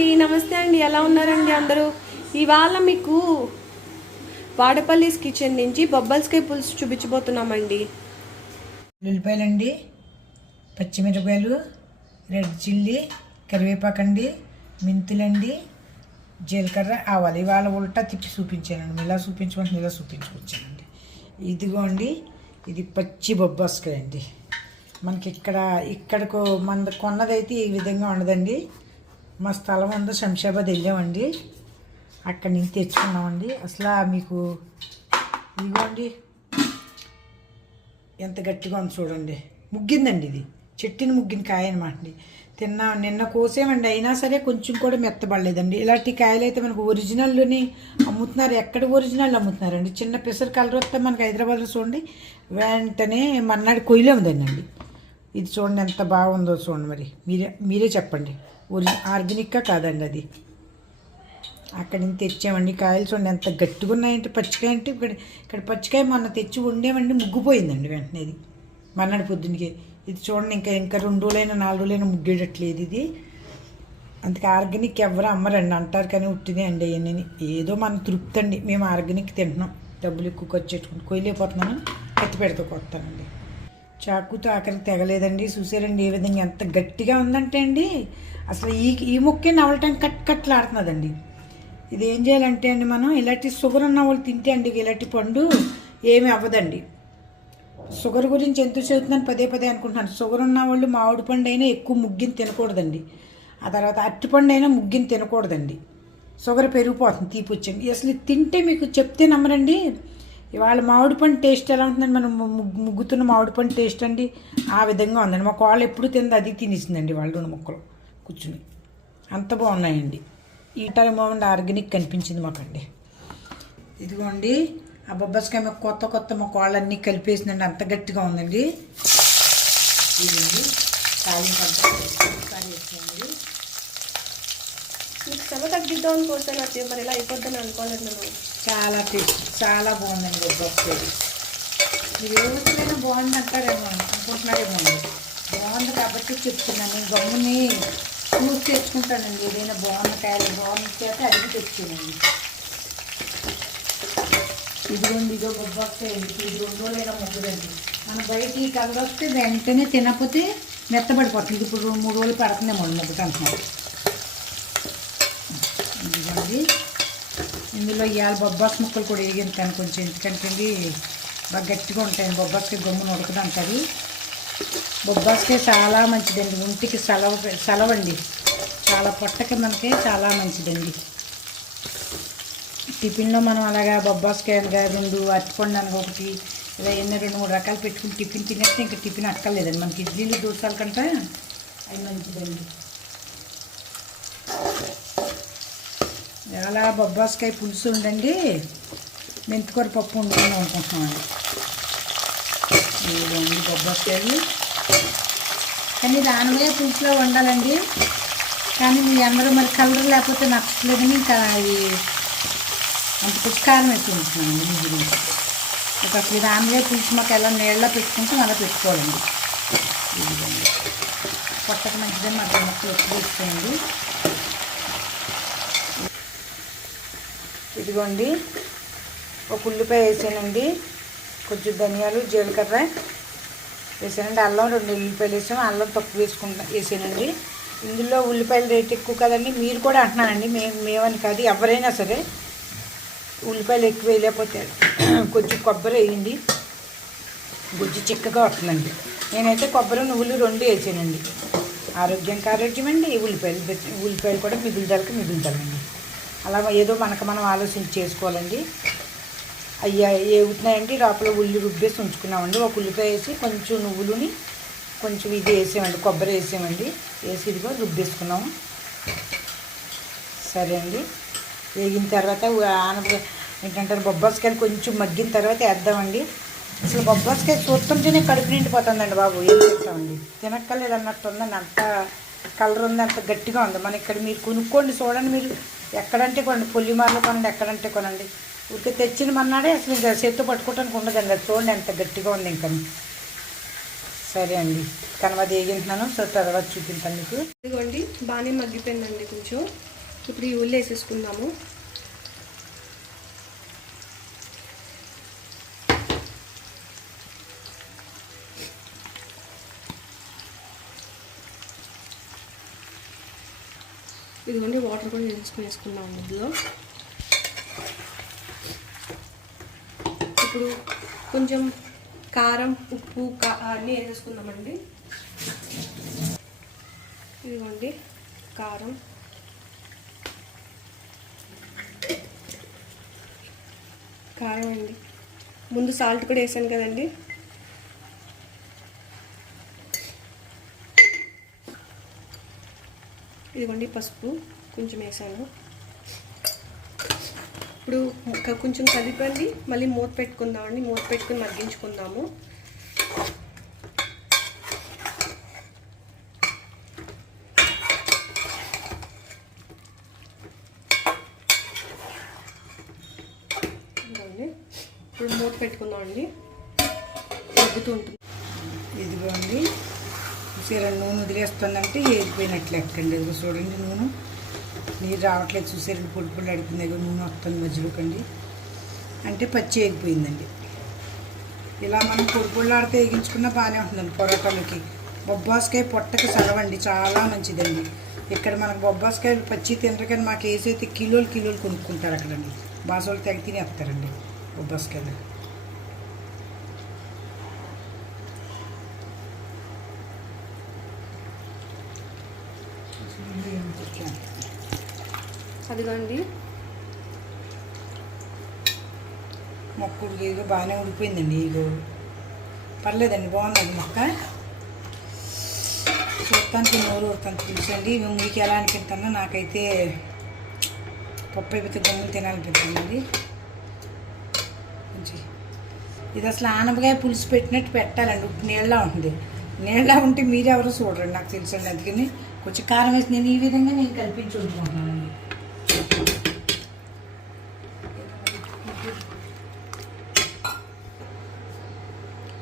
అండి. నమస్తే అండి. ఎలా ఉన్నారండి అందరూ? ఇవాళ మీకు వాడపల్లిస్ కిచెన్ నుంచి బొబ్బల్స్కాయ పులుసు చూపించబోతున్నామండి. ఉల్లిపాయలండి పచ్చిమిరపకాయలు రెడ్ చిల్లీ కరివేపాకండి మెంతులండి జీలకర్ర ఆవాలు. ఇవాళ ఉల్టా తిప్పి చూపించానండి. ఇలా చూపించుకుంటే ఇలా చూపించుకొచ్చానండి. ఇదిగోండి ఇది పచ్చి బొబ్బాస్కాయ అండి మనకి ఇక్కడ ఇక్కడకు మన కొన్నదైతే ఈ విధంగా ఉండదండి. మా స్థలం అంతా శంషాబాద్ వెళ్ళామండి. అక్కడి నుంచి తెచ్చుకున్నామండి. అసలు మీకు ఇదిగోండి. ఎంత గట్టిగా ఉంది చూడండి. ముగ్గిందండి ఇది. చెట్టుని ముగ్గిన కాయ అనమాట అండి. తిన్నా నిన్న కోసేమండి అయినా సరే కొంచెం కూడా మెత్తబడలేదండి. ఇలాంటి కాయలు అయితే మనకు ఒరిజినల్లోని అమ్ముతున్నారు. ఎక్కడ ఒరిజినల్ అమ్ముతున్నారండి? చిన్న పెసర కలర్ వస్తే మనకి హైదరాబాద్లో చూడండి. వెంటనే మన్నాడు కొయ్యలేముదండి. అండి ఇది చూడండి ఎంత బాగుందో చూడండి మరి. మీరే మీరే చెప్పండి. ఒరి ఆర్గానిక్గా కాదండి అది. అక్కడి నుంచి తెచ్చామండి కాయలు చూడండి ఎంత గట్టిగా ఉన్నాయంటే పచ్చికాయ అంటే ఇక్కడ ఇక్కడ పచ్చికాయ మొన్న తెచ్చి వండేమండి ముగ్గిపోయిందండి వెంటనే ఇది. మన్నాడు పొద్దున్నకి ఇది చూడండి ఇంకా ఇంకా రెండు రోజులైనా నాలుగు రోజులైనా ముగ్గేటట్లేదు ఇది. అందుకే ఆర్గానిక్ ఎవరు అమ్మరండి అంటారు కానీ ఉట్టిదే అండి అవన్నీ ఏదో మన తృప్తి అండి మేము ఆర్గానిక్ తింటున్నాం. డబ్బులు ఎక్కువ ఖర్చు పెట్టుకుని కొయ్యలేకపోతున్నాను ఎత్తి పెడతా కొడతానండి. చాకుతో ఆఖరికి తెగలేదండి. చూసారండి ఏ విధంగా ఎంత గట్టిగా ఉందంటే అండి అసలు ఈ ఈ ముక్కే నవలటం కట్ కట్లాడుతున్నదండి. ఇది ఏం చేయాలంటే అండి మనం ఇలాంటి షుగర్ ఉన్న వాళ్ళు తింటే అండి ఇలాంటి పండు ఏమి అవ్వదండి. షుగర్ గురించి ఎంత చదువుతున్నాను పదే పదే అనుకుంటున్నాను. షుగర్ ఉన్న వాళ్ళు మామిడి పండు అయినా ఎక్కువ ముగ్గిని తినకూడదండి. ఆ తర్వాత అరటిపండు అయినా ముగ్గిని తినకూడదండి. షుగర్ పెరిగిపోతుంది తీపి వచ్చింది అసలు తింటే మీకు చెప్తే నమ్మరండి. ఇవాళ మామిడి పండు టేస్ట్ ఎలా ఉంటుందండి? మనం ముగ్గుతున్న మామిడి పండు టేస్ట్ అండి ఆ విధంగా ఉందండి. మా కాళ్ళు ఎప్పుడు తింది అది తినేసిందండి వాళ్ళు రెండు ముక్కలు కూర్చుని. అంత బాగున్నాయండి. ఈ టైం ఆర్గానిక్ కనిపించింది మాకండి. ఇదిగోండి ఆ బొబ్బస్కాయ మాకు కొత్త కొత్త మా కోళ్ళన్నీ కలిపేసిందండి. అంత గట్టిగా ఉందండి. ఇదండి తాలింపు అంతా మీకు శ్రమ తగ్గిద్దాం అనుకోసాను అది మరి ఇలా అయిపోద్దని అనుకోలేదు నేను. చాలా టేస్ట్ చాలా బాగుందండి బొబ్బస్కాయ మీరు ఏ వస్తువులైనా బాగుంది అంటారేమో అనుకుంటున్నారేమో అండి. బాగుంది కాబట్టి చెప్తున్నాను. నేను గమ్ముని చూసి తెచ్చుకుంటానండి ఏదైనా బాగున్న కాయలు బాగుంది చేత అడిగి తెచ్చానండి ఇదిగోండి ఇదో బొబ్బస్కాయ ఇది రెండు లేదా ముగ్గురండి మన బయట ఈ కలర్ వస్తే వెంటనే తినకపోతే మెత్తబడిపోతుంది. ఇప్పుడు మూడు రోజులు పడుతుందేమో ముగ్గురు ఇదిగోండి. ఇందులో ఇవాళ బొబ్బాస్ ముక్కలు కూడా వేగింటాను కొంచెం. ఎందుకంటే ఇవి బాగా గట్టిగా ఉంటాయి. బొబ్బాస్కాయ గమ్మున ఉడకదంటది. బొబ్బాస్కాయ చాలా మంచిదండి. ఒంటికి సెలవు సెలవండి. చాలా పొట్టకి మనకి చాలా మంచిదండి. టిఫిన్లో మనం అలాగా బొబ్బాస్కాయలుగా రెండు అరటిపండు అనగా ఒకటి ఇలా ఎన్ని రెండు మూడు రకాలు పెట్టుకుని టిఫిన్ తినేస్తే ఇంకా టిఫిన్ అక్కర్లేదండి. మనకి ఇడ్లీలు దోశల కంటే అది మంచిదండి. ఎలా బొబ్బాస్కాయ పులుసు ఉండండి మెంతికూర పప్పు ఉండాలని అనుకుంటున్నామండి. ఇదిగోండి బొబ్బాస్కాయ కానీ దానివే పులుసులో వండాలండి. కానీ మీ అందరూ మరి కలర్ లేకపోతే నచ్చలేదని ఇంకా అది అంత పుష్కారం వేసి ఉంటున్నానండి మీ గురించి ఒక అసలు దానివే పులుసు మాకు ఎలా నీళ్ళ పెట్టుకుంటే అలా పెట్టుకోవాలండి. ఇదిగోండి పొట్టకు మంచిదే మాకు మొక్కలు ఎక్కువ ఇస్తాయండి ఇదిగోండి. ఒక ఉల్లిపాయ వేసానండి. కొంచెం ధనియాలు జీలకర్ర వేసానండి. అల్లం రెండు ఉల్లిపాయలు వేసాము అల్లం తక్కువ వేసుకుంటా వేసానండి. ఇందులో ఉల్లిపాయల రేట్ ఎక్కువ కదండి. మీరు కూడా అంటున్నానండి మేము మేమని కాదు ఎవరైనా సరే ఉల్లిపాయలు ఎక్కువ వేయలేకపోతే కొంచెం కొబ్బరి వేయండి. గుజ్జు చిక్కగా వస్తుందండి. నేనైతే కొబ్బరి నువ్వులు రెండు వేసానండి. ఆరోగ్యానికి ఆరోగ్యం అండి ఉల్లిపాయలు ఉల్లిపాయలు కూడా మిగులుదలకి మిగులుతామండి అలా ఏదో మనకు మనం ఆలోచించి చేసుకోవాలండి. అయ్యా ఏగుతున్నాయండి లోపల ఉల్లి రుబ్బేసి ఉంచుకున్నామండి. ఒక ఉల్లిపాయ వేసి కొంచెం నువ్వులుని కొంచెం ఇది వేసామండి కొబ్బరి వేసామండి వేసి ఇదిగో రుబ్బేసుకున్నాము సరే అండి. వేగిన తర్వాత ఆనప ఏంటంటారు? బొబ్బాస్కాయలు కొంచెం మగ్గిన తర్వాత వేద్దామండి. అసలు బొబ్బాస్కాయ చూస్తుంటేనే కడుపు నిండిపోతుందండి బాబు. ఏం చేస్తామండి? తినక్కర్లేదు అన్నట్టు ఉందండి. అంత కలర్ ఉంది అంత గట్టిగా ఉంది. మన ఇక్కడ మీరు కొనుక్కోండి చూడండి మీరు. ఎక్కడంటే కొనండి పొల్లిమార్లో కొనండి ఎక్కడంటే కొనండి. ఊరికి తెచ్చిన మన్నాడే అసలు ఇంకా చేత్తో పట్టుకోవటానికి ఉండదండి. అది చూడండి ఎంత గట్టిగా ఉంది ఇంకా. సరే అండి కనవ వేగింటున్నాను. సో తర్వాత చూపించండి మీకు. ఇదిగోండి బాగానే మగ్గిపోయిందండి కొంచెం. ఇప్పుడు ఈ ఉల్లి వేసేసుకుందాము. ఇదిగోండి వాటర్ కూడా వేసుకుని వేసుకుందాం ఇందులో ఇప్పుడు కొంచెం కారం ఉప్పు కా అన్నీ వేసేసుకుందామండి. ఇదిగోండి కారం. కారం అండి. ముందు సాల్ట్ కూడా వేసాను కదండి. ఇదిగోండి పసుపు కొంచెం వేసాను. ఇప్పుడు కొంచెం కలిపండి మళ్ళీ మూత పెట్టుకుందామండి. మూత పెట్టుకుని మగ్గించుకుందాము. ఇప్పుడు మూత పెట్టుకుందామండి. మగ్గుతూ ఉంటుంది. ఇదిగోండి. చూసారా నూనె వదిలేస్తుందంటే ఏగిపోయినట్లు ఎక్కండి ఇదిగో చూడండి నూనె. నీరు రావట్లేదు చూసారండి పొడి పొడి అడిగింది నూనె వస్తుంది మధ్యలోకండి. అంటే పచ్చి ఎగిపోయిందండి ఇలా మనం పొడి పొడి ఆడితే వేగించుకున్నా బాగానే ఉంటుందండి పొరాటాలకి. బొబ్బాస్కాయ పొట్టకి సలవండి. చాలా మంచిదండి. ఇక్కడ మనకు బొబ్బాస్కాయలు పచ్చి తినరు కానీ మాకు వేసైతే కిలోలు కిలోలు కొనుక్కుంటారు అక్కడండి. బాసోళ్ళు తెగ తినేస్తారండి బొబ్బాస్కాయలు. అదిగోండి. మొక్కలు ఇదిగో బాగానే ఉడిపోయిందండి ఇగో పర్లేదండి బాగుందండి మొక్క. చూస్తానికి నోరు ఊరుతాను తెలుసండి. మీకు ఎలా అనిపిస్తుందో నాకైతే పప్పు అయిపోతే గమ్ములు తినాలనిపిస్తుందండి. కొంచెం ఇది అసలు ఆనపకాయ పులుసు పెట్టినట్టు పెట్టాలండి. ఉప్పు నీళ్ళ ఉంటుంది. నీళ్ళ ఉంటే మీరెవరో చూడరండి నాకు తెలుసండి అందుకని. కొంచెం కారం వేసి నేను ఈ విధంగా నేను కల్పించి వండుకుంటున్నానండి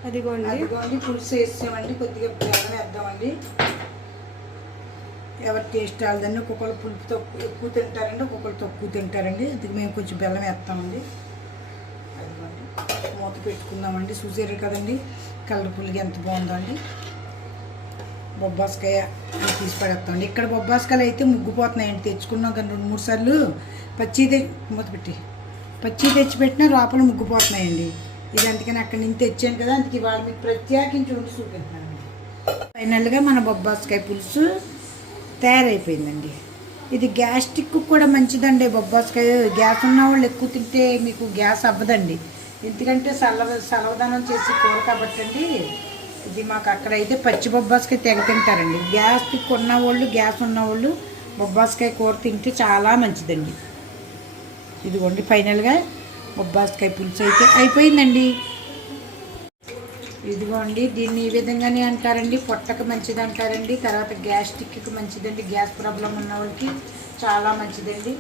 అదిగోండి. అదిగోండి పులుసు వేసామండి కొద్దిగా బెల్లం వేద్దామండి. ఎవరి టేస్ట్ వాళ్ళదండి ఒక్కొక్కరు పులుపు తక్కువ ఎక్కువ తింటారండి ఒక్కొక్కరు తక్కువ తింటారండి. అందుకు మేము కొంచెం బెల్లం వేస్తామండి. అదిగోండి మూత పెట్టుకుందామండి. చూసారు కదండి కలర్ఫుల్గా ఎంత బాగుందండి. బొబ్బాస్కాయ తీసి పడేస్తామండి ఇక్కడ బొబ్బాస్కాయలు అయితే ముగ్గుపోతున్నాయండి తెచ్చుకున్నాం కానీ రెండు మూడు సార్లు పచ్చి మూత పెట్టి. పచ్చి తెచ్చిపెట్టినా లోపల ముగ్గిపోతున్నాయండి. ఇది అందుకని అక్కడి నుంచి తెచ్చాను కదా అందుకే ఇవాళ మీకు ప్రత్యేకించి ఉండి చూపిస్తున్నాను. ఫైనల్గా మన బొబ్బాస్కాయ పులుసు తయారైపోయిందండి. ఇది గ్యాస్ట్రిక్ కూడా మంచిదండి బొబ్బాస్కాయ. గ్యాస్ ఉన్న వాళ్ళు ఎక్కువ తింటే మీకు గ్యాస్ అవ్వదండి. ఎందుకంటే సలవ సలవదనం చేసి కూర కాబట్టి అండి. ఇది మాకు అక్కడైతే పచ్చి బొబ్బాస్కాయ తెగ తింటారండి. గ్యాస్ట్రిక్ ఉన్న వాళ్ళు గ్యాస్ ఉన్న వాళ్ళు బొబ్బాస్కాయ కూర తింటే చాలా మంచిదండి. ఇదిగోండి ఫైనల్గా బొబ్బాస్కాయ పులుసు అయితే అయిపోయిందండి. ఇదిగోండి దీన్ని ఈ విధంగానే అంటారండి. పొట్టకు మంచిది అంటారండి. తర్వాత గ్యాస్ట్రిక్కి మంచిదండి. గ్యాస్ ప్రాబ్లం ఉన్న వాళ్ళకి చాలా మంచిదండి.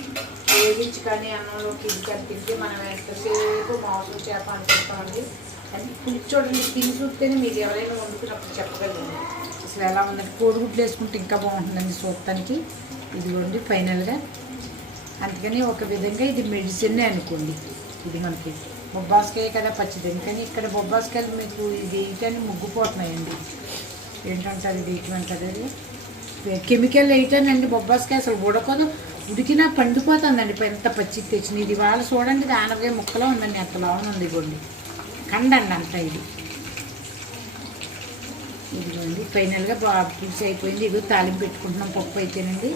వేగించి కానీ అన్నంలోకి ఇది కానీ తింటే మనం ఎంతసేపు మాంసం చేప అనుకుంటామండి. అది పులుసు చూడండి తిని చూస్తేనే మీరు ఎవరైనా వండుకున్నప్పుడు చెప్పగలరు అసలు ఎలా ఉందంటే కోడిగుడ్లు వేసుకుంటే ఇంకా బాగుంటుందండి చూడటానికి. ఇదిగోండి ఫైనల్గా. అందుకని ఒక విధంగా ఇది మెడిసిన్ అనుకోండి. ఇది మనకి బొబ్బాస్కాయ కదా పచ్చిది. కానీ ఇక్కడ బొబ్బాస్కాయలు మీకు ఇది ఏంటని ముగ్గుపోతున్నాయండి. ఏంటంటారు ఇది? ఏంటంటారు అది? కెమికల్ వేయటానండి బొబ్బాస్కాయ. అసలు ఉడకదు ఉడికినా పండిపోతుందండి. ఎంత పచ్చి తెచ్చిన ఇది వాళ్ళు చూడండి ఇది ఆనపకాయ ముక్కలో ఉందండి. ఎంత లావున ఉంది ఇదిగోండి. కండండి అంత ఇది. ఇదిగోండి ఫైనల్గా బాగా పులుసు అయిపోయింది ఇదిగో తాలింపు పెట్టుకుంటున్నాం పప్పు అయితేనండి.